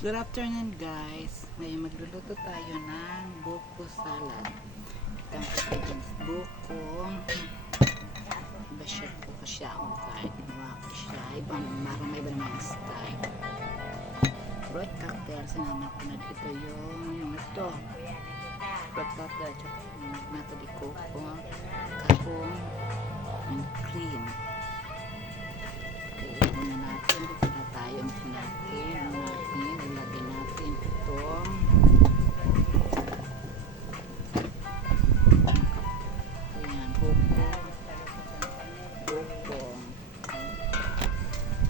Good afternoon guys. Ngayon magluluto tayo ng buko salad. Itong ingredients buko. Iba siya buko siya. Buko siya. Ibang marami iba naman yung style. Fruit cocktail. Sinama ko na dito yung ito. Fruit cocktail. Tsaka nato di coco. Kapong. And cream. Okay, muna natin. Dito na tayo. Dito natin. Ilagay natin itong ayan, buko.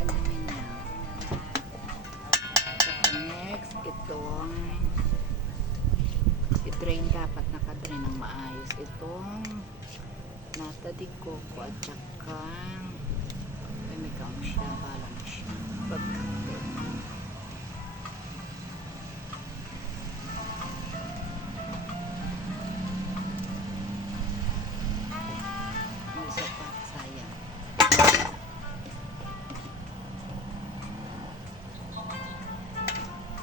Alamin niya. Saka next, itong i-drain, dapat naka-drain ng maayos. Itong nata di coco at saka may kaong siya, bala na siya. Pagkakit.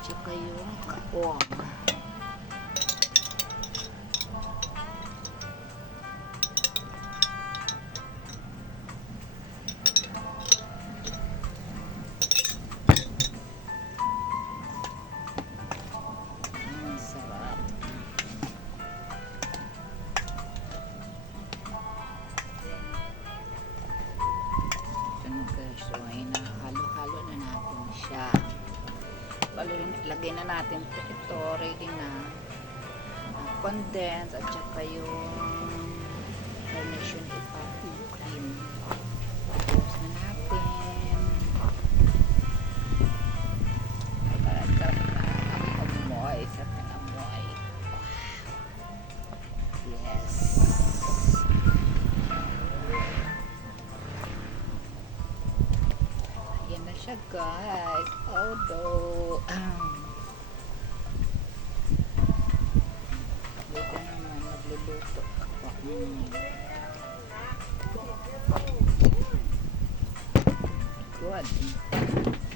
Tsaka yung kapong. Sarap. So, halo-halo na natin siya. Lagay na natin ito, ready na condense at saka yung carnation ipati cream. Tapos na natin sarap na amoy, sarap na amoy. Yes, yan na siya guys. Although dito naman nagluluto ako. Good.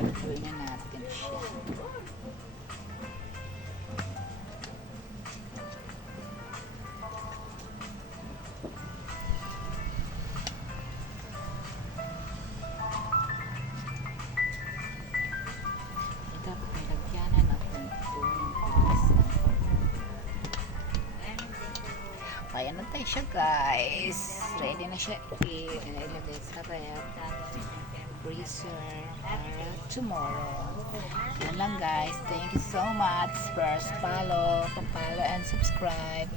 Gawin na natin siya. Dapat may lagyanan natin ito ng pinasa. Ayan na tayo siya guys. Ready na siya ilagay sa ref. Freezer para tomorrow. Yan lang guys. Thank you so much. First follow and subscribe.